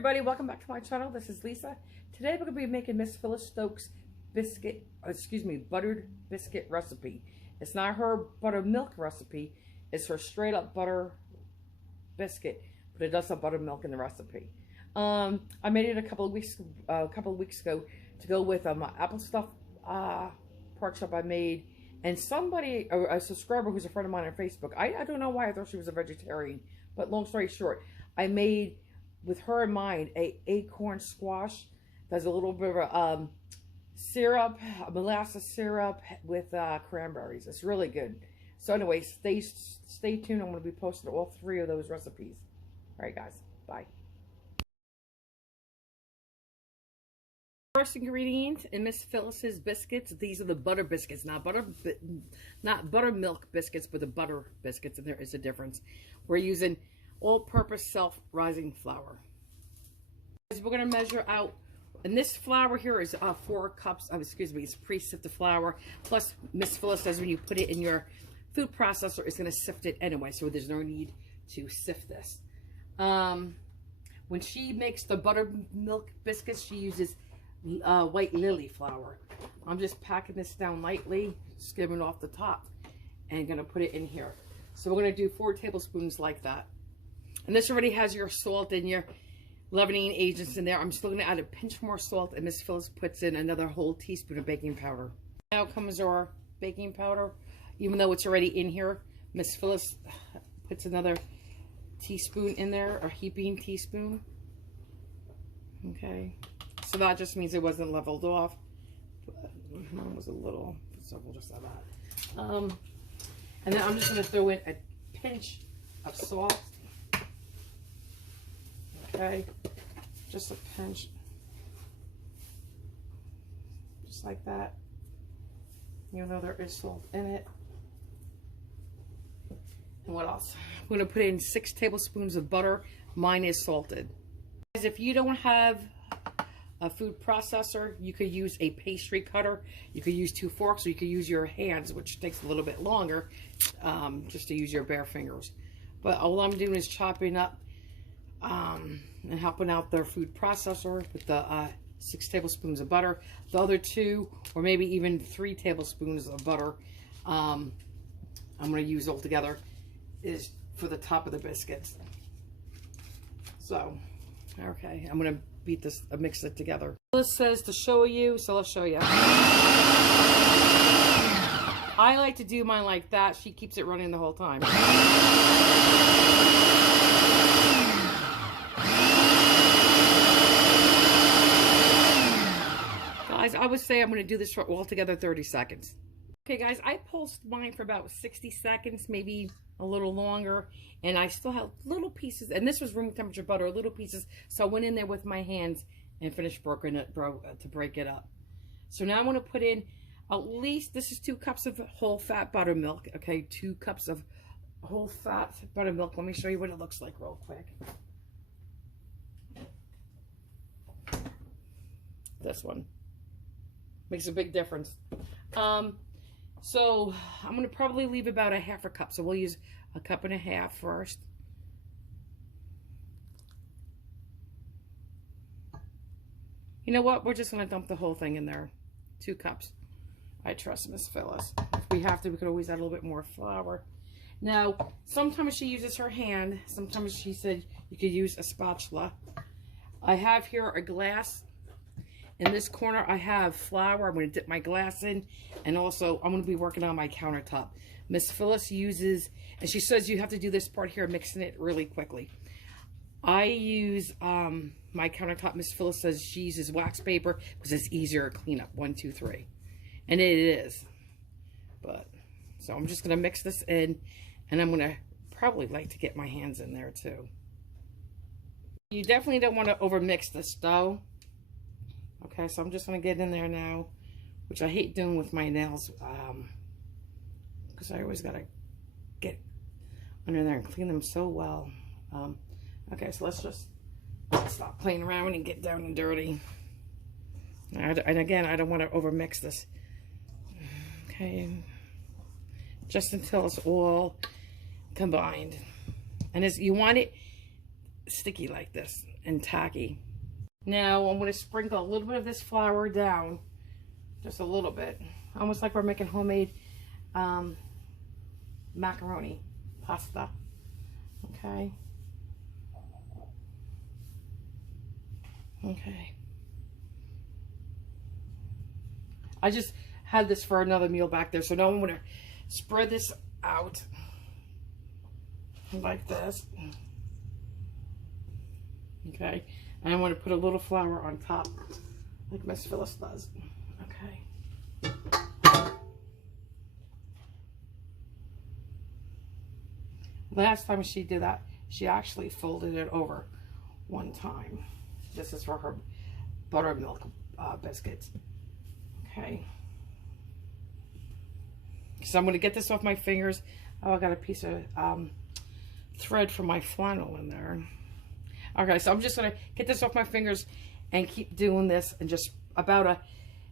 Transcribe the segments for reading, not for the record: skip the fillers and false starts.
Everybody, welcome back to my channel. This is Lisa. Today we're going to be making Miss Phyllis Stokes biscuit, buttered biscuit recipe. It's not her buttermilk recipe, it's her straight up butter biscuit, but it does have buttermilk in the recipe. I made it a couple of weeks ago to go with my apple stuffed pork chop I made, and somebody, a subscriber who's a friend of mine on Facebook, I don't know why I thought she was a vegetarian, but long story short, I made, with her in mind, a acorn squash. There's a little bit of syrup, molasses syrup with cranberries. It's really good. So anyway, stay tuned. I'm going to be posting all three of those recipes. All right, guys. Bye. First ingredient in Miss Phyllis's biscuits. These are the butter biscuits, not buttermilk biscuits, but the butter biscuits, and there is a difference. We're using all-purpose self-rising flour. We're going to measure out, and this flour here is 4 cups of, it's pre-sifted flour, plus Miss Phyllis says when you put it in your food processor, it's going to sift it anyway, so there's no need to sift this. When she makes the buttermilk biscuits, she uses white lily flour. I'm just packing this down lightly, skimming off the top, and going to put it in here. So we're going to do 4 tablespoons like that. And this already has your salt and your leavening agents in there. I'm still going to add a pinch more salt, and Miss Phyllis puts in another whole teaspoon of baking powder. Now comes our baking powder. Even though it's already in here, Miss Phyllis puts another teaspoon in there, a heaping teaspoon. Okay, so that just means it wasn't leveled off. Mine was a little, so we'll just have that. And then I'm just going to throw in a pinch of salt. Okay, just a pinch, just like that, even though there is salt in it. And what else? I'm going to put in 6 tablespoons of butter. Mine is salted. Guys, if you don't have a food processor, you could use a pastry cutter. You could use 2 forks, or you could use your hands, which takes a little bit longer, just to use your bare fingers. But all I'm doing is chopping up and helping out their food processor with the 6 tablespoons of butter. The other 2, or maybe even 3 tablespoons of butter, I'm going to use all together, is for the top of the biscuits. So, okay, I'm going to beat this, mix it together. This says to show you, so let's show you. I like to do mine like that. She keeps it running the whole time. Guys, I would say I'm going to do this for altogether 30 seconds. Okay, guys, I pulsed mine for about 60 seconds, maybe a little longer, and I still have little pieces, and this was room temperature butter, little pieces, so I went in there with my hands and finished to break it up. So now I'm going to put in at least, this is 2 cups of whole fat buttermilk, okay, 2 cups of whole fat buttermilk. Let me show you what it looks like real quick. This one makes a big difference. So I'm going to probably leave about a 1/2 cup. So we'll use a 1.5 cups first. You know what? We're just going to dump the whole thing in there. 2 cups. I trust Miss Phyllis. If we have to, we could always add a little bit more flour. Now, sometimes she uses her hand. Sometimes she said you could use a spatula. I have here a glass. In this corner, I have flour. I'm going to dip my glass in, and also I'm going to be working on my countertop. Miss Phyllis uses, and she says you have to do this part here, mixing it really quickly. I use my countertop. Miss Phyllis says she uses wax paper because it's easier to clean up. 1, 2, 3, and it is. But so I'm just going to mix this in, and I'm going to probably like to get my hands in there too. You definitely don't want to overmix this dough. Okay, so I'm just going to get in there now, which I hate doing with my nails, because I always got to get under there and clean them so well. Okay, so let's just stop playing around and get down and dirty. And again, I don't want to overmix this. Okay, just until it's all combined. And you want it sticky like this. and tacky. Now I'm going to sprinkle a little bit of this flour down, just a little bit, almost like we're making homemade macaroni pasta. Okay. Okay. I just had this for another meal back there, so now I'm going to spread this out like this. Okay. And I want to put a little flour on top, like Miss Phyllis does. Okay. Last time she did that, she actually folded it over one time. This is for her buttermilk biscuits. Okay. So I'm going to get this off my fingers. Oh, I got a piece of thread from my flannel in there. Okay, so I'm just going to get this off my fingers and keep doing this, and just about a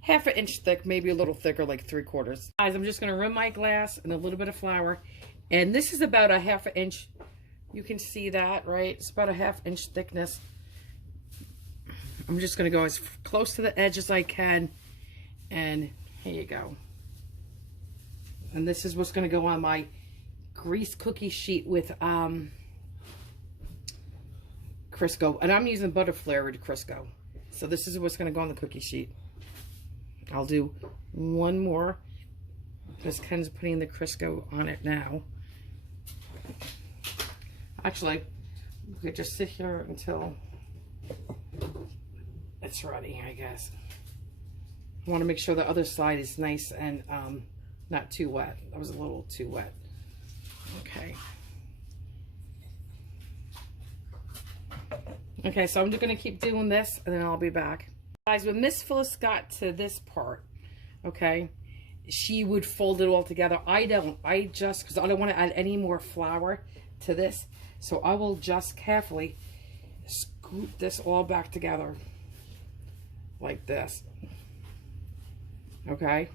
half an inch thick, maybe a little thicker, like 3/4. Guys, I'm just going to rim my glass and a little bit of flour. And this is about a half an inch. You can see that, right? It's about a half inch thickness. I'm just going to go as close to the edge as I can. And here you go. And this is what's going to go on my grease cookie sheet with Crisco. And I'm using butter flavored Crisco. So this is what's going to go on the cookie sheet. I'll do one more, because Ken's putting the Crisco on it now. Actually, we could just sit here until it's ready, I guess. I want to make sure the other side is nice and not too wet. That was a little too wet. Okay. Okay, so I'm just going to keep doing this, and then I'll be back. Guys, when Miss Phyllis got to this part, okay, she would fold it all together. I don't. I just, because I don't want to add any more flour to this, so I will just carefully scoop this all back together like this. Okay,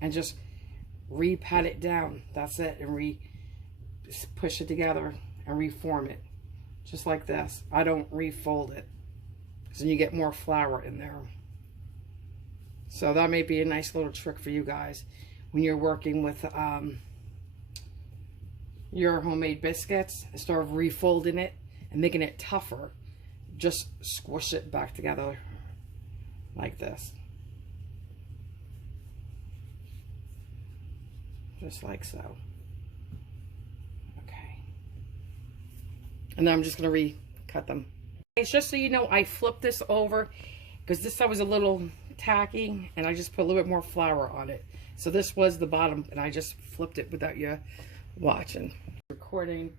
and just re-pat it down. That's it, and push it together and reform it, just like this. I don't refold it, so you get more flour in there. So that may be a nice little trick for you guys when you're working with your homemade biscuits. Instead of refolding it and making it tougher, just squish it back together like this. Just like so. Okay. And then I'm just going to recut them. It's just so you know, I flipped this over because this side was a little tacky, and I just put a little bit more flour on it. So this was the bottom, and I just flipped it without you watching. Recording.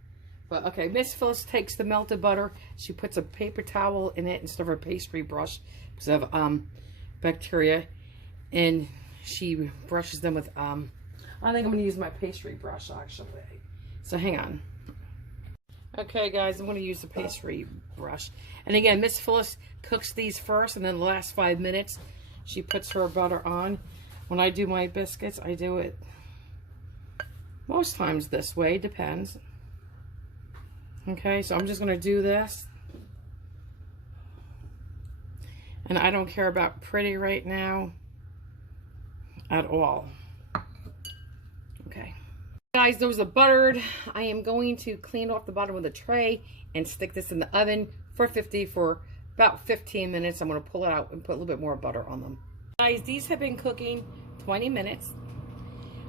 But okay, Miss Phyllis takes the melted butter. She puts a paper towel in it instead of a pastry brush because of bacteria, and she brushes them with I think I'm going to use my pastry brush, actually. So hang on. Okay, guys, I'm going to use the pastry brush. And again, Miss Phyllis cooks these first, and then the last 5 minutes, she puts her butter on. When I do my biscuits, I do it most times this way. Depends. Okay, so I'm just going to do this. And I don't care about pretty right now at all. Okay. Guys, those are buttered. I am going to clean off the bottom of the tray and stick this in the oven for about 15 minutes. I'm going to pull it out and put a little bit more butter on them. Guys, these have been cooking 20 minutes.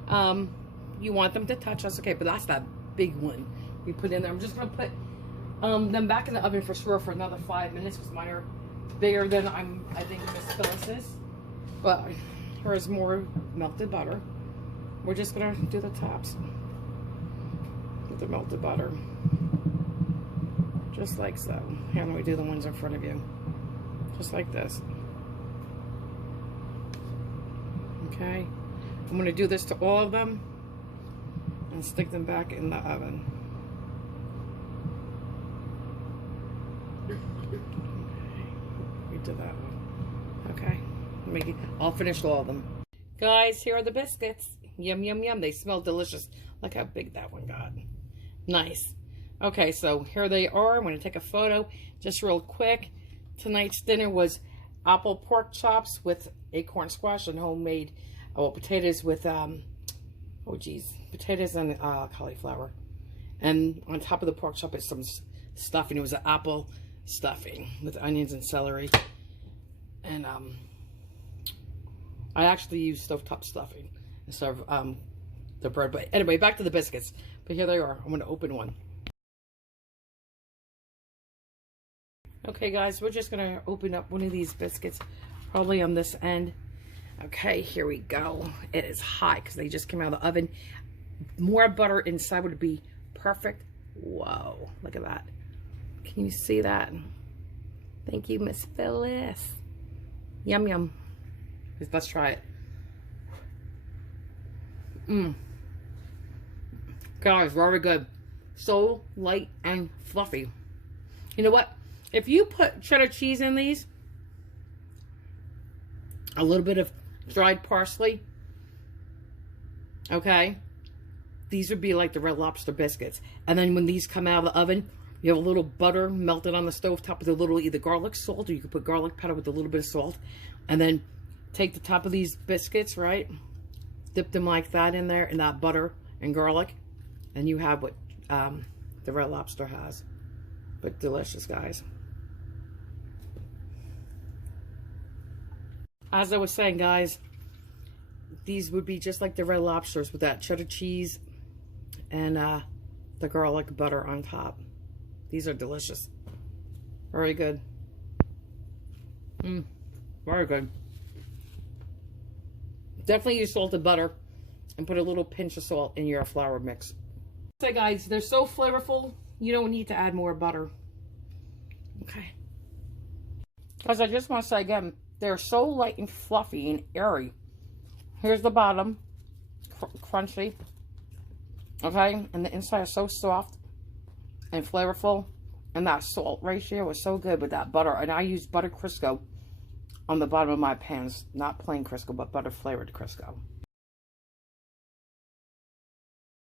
You want them to touch, that's okay, but that's that big one we put in there. I'm just going to put them back in the oven for sure for another 5 minutes because mine are bigger than I think Miss Phyllis's. But here's more melted butter. We're just going to do the tops with the melted butter. Just like so. How do we do the ones in front of you? Just like this. Okay. I'm going to do this to all of them and stick them back in the oven. Okay. We did that one. Okay. I'll finish all of them. Guys, here are the biscuits. Yum, yum, yum. They smell delicious. Look how big that one got. Nice. Okay, so here they are. I'm going to take a photo just real quick. Tonight's dinner was apple pork chops with acorn squash and homemade potatoes with potatoes and cauliflower. And on top of the pork chop is some stuffing. It was an apple stuffing with onions and celery. And I actually used stovetop stuffing instead of the bread. But anyway, back to the biscuits. But here they are. I'm going to open one. Okay, guys, we're just going to open up one of these biscuits, probably on this end. Okay, here we go. It is hot because they just came out of the oven. More butter inside would be perfect. Whoa, look at that. Can you see that? Thank you, Miss Phyllis. Yum, yum. Let's try it. Guys, very good. So light and fluffy. You know what? If you put cheddar cheese in these, a little bit of dried parsley, okay, these would be like the Red Lobster biscuits. And then when these come out of the oven, you have a little butter melted on the stove top with a little either garlic salt, or you could put garlic powder with a little bit of salt. And then take the top of these biscuits, right? Dip them like that in there, in that butter and garlic. And you have what the Red Lobster has. But delicious, guys. As I was saying, guys, these would be just like the Red Lobsters with that cheddar cheese and the garlic butter on top. These are delicious. Very good. Very good. Definitely use salted butter and put a little pinch of salt in your flour mix. So guys, they're so flavorful, you don't need to add more butter. Okay. Guys, I just want to say again, they're so light and fluffy and airy. Here's the bottom, crunchy. Okay, and the inside is so soft and flavorful. And that salt ratio was so good with that butter. And I used butter Crisco on the bottom of my pans. Not plain Crisco, but butter flavored Crisco.